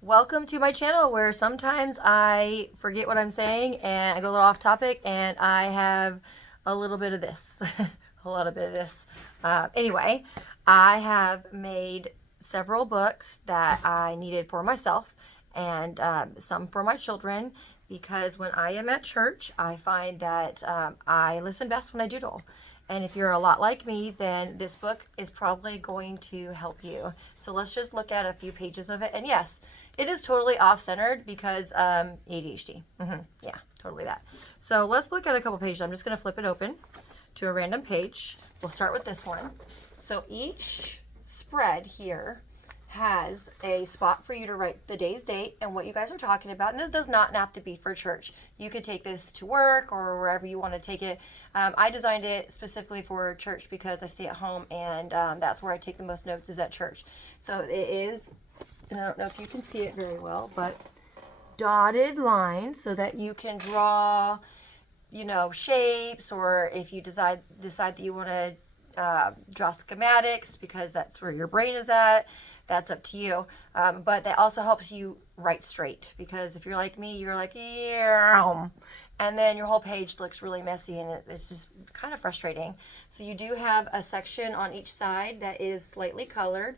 Welcome to my channel where sometimes I forget what I'm saying and I go a little off topic and I have a little bit of this, a lot of bit of this. Anyway, I have made several books that I needed for myself and some for my children because when I am at church, I find that I listen best when I doodle. And if you're a lot like me, then this book is probably going to help you. So let's just look at a few pages of it. And yes, it is totally off-centered because ADHD. Yeah, totally that. So let's look at a couple pages. I'm just going to flip it open to a random page. We'll start with this one. So each spread here has a spot for you to write the day's date and what you guys are talking about. And this does not have to be for church. You could take this to work or wherever you want to take it. I designed it specifically for church because I stay at home and that's where I take the most notes is at church. So it is, and I don't know if you can see it very well, but dotted lines so that you can draw, shapes, or if you decide that you want to draw schematics because that's where your brain is at. That's up to you. But that also helps you write straight because if you're like me, you're like, yeah, and then your whole page looks really messy and it's just kind of frustrating. So you do have a section on each side that is slightly colored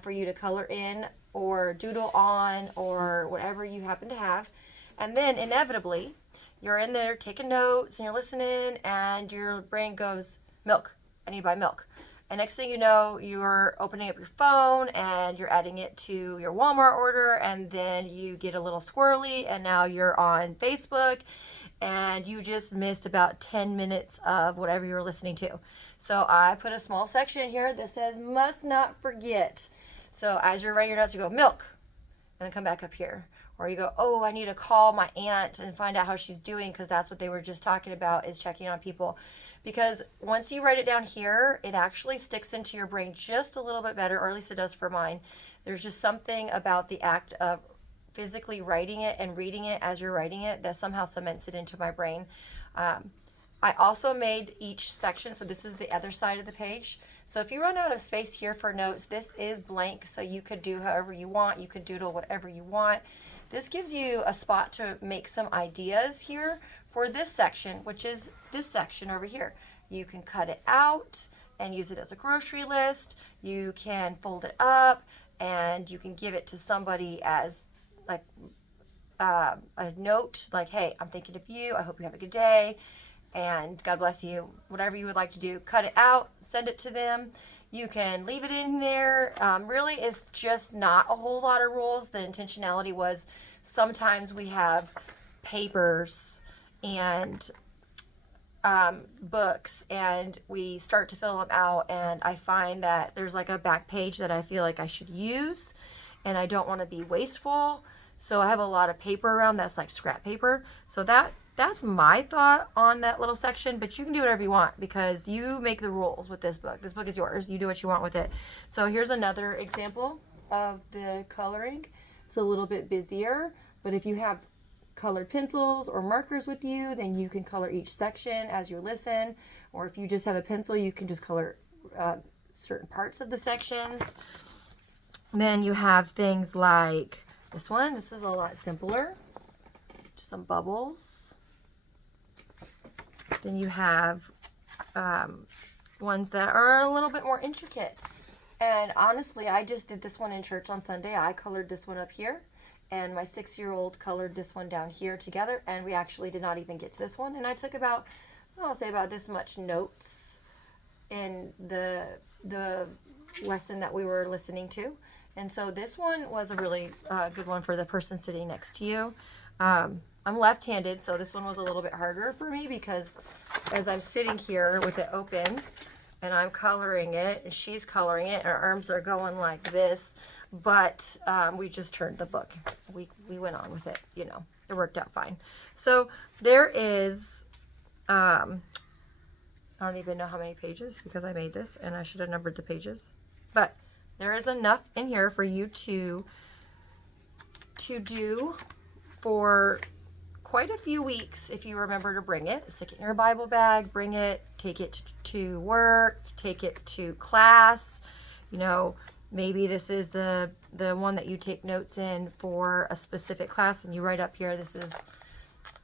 for you to color in or doodle on or whatever you happen to have. And then inevitably, you're in there taking notes and you're listening and your brain goes, milk. I need to buy milk. And next thing you know, you're opening up your phone and you're adding it to your Walmart order, and then you get a little squirrely and now you're on Facebook and you just missed about 10 minutes of whatever you were listening to. So I put a small section in here that says must not forget. So as you're writing your notes, you go milk and then come back up here. Or you go, oh, I need to call my aunt and find out how she's doing because that's what they were just talking about is checking on people. Because once you write it down here, it actually sticks into your brain just a little bit better, or at least it does for mine. There's just something about the act of physically writing it and reading it as you're writing it that somehow cements it into my brain. I also made each section, so this is the other side of the page. So if you run out of space here for notes, this is blank, so you could do however you want. You could doodle whatever you want. This gives you a spot to make some ideas here for this section, which is this section over here. You can cut it out and use it as a grocery list. You can fold it up and you can give it to somebody as like a note, like, hey, I'm thinking of you. I hope you have a good day. And God bless you, whatever you would like to do. Cut it out, send it to them. You can leave it in there. Really, it's just not a whole lot of rules. The intentionality was sometimes we have papers and books and we start to fill them out, and I find that there's like a back page that I feel like I should use and I don't want to be wasteful. So I have a lot of paper around that's like scrap paper. So that's my thought on that little section, but you can do whatever you want because you make the rules with this book. This book is yours. You do what you want with it. So here's another example of the coloring. It's a little bit busier, but if you have colored pencils or markers with you, then you can color each section as you listen. Or if you just have a pencil, you can just color certain parts of the sections. Then you have things like this one. This is a lot simpler. Just some bubbles. Then you have ones that are a little bit more intricate. And honestly, I just did this one in church on Sunday. I colored this one up here, and my 6-year-old colored this one down here together, and we actually did not even get to this one. And I took about, I'll say about this much notes in the lesson that we were listening to. And so this one was a really good one for the person sitting next to you. I'm left-handed, so this one was a little bit harder for me because as I'm sitting here with it open and I'm coloring it and she's coloring it and our arms are going like this, but we just turned the book. We went on with it, it worked out fine. So there is, I don't even know how many pages because I made this and I should have numbered the pages, but there is enough in here for you to do for quite a few weeks if you remember to bring it. Stick it in your Bible bag, bring it, take it to work, take it to class. Maybe this is the the one that you take notes in for a specific class, and you write up here, this is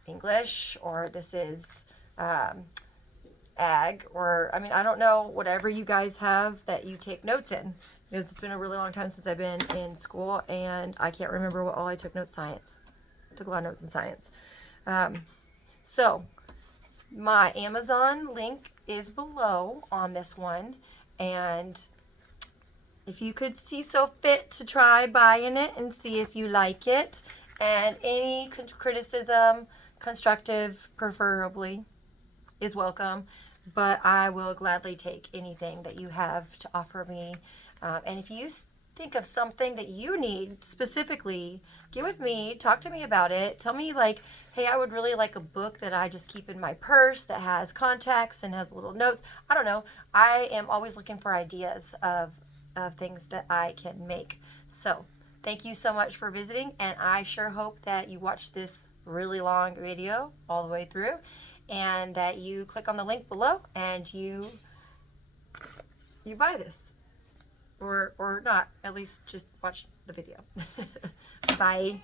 English, or this is ag, or I mean, I don't know, whatever you guys have that you take notes in, because it's been a really long time since I've been in school, and I can't remember what all I took notes. Science. I took a lot of notes in science. So my Amazon link is below on this one, and if you could see so fit to try buying it and see if you like it, and any criticism, constructive preferably, is welcome, but I will gladly take anything that you have to offer me. And if you think of something that you need specifically, get with me, talk to me about it. Tell me, like, hey, I would really like a book that I just keep in my purse that has context and has little notes. I don't know. I am always looking for ideas of things that I can make. So thank you so much for visiting, and I sure hope that you watch this really long video all the way through, and that you click on the link below and you buy this, or not, at least just watch the video. Bye.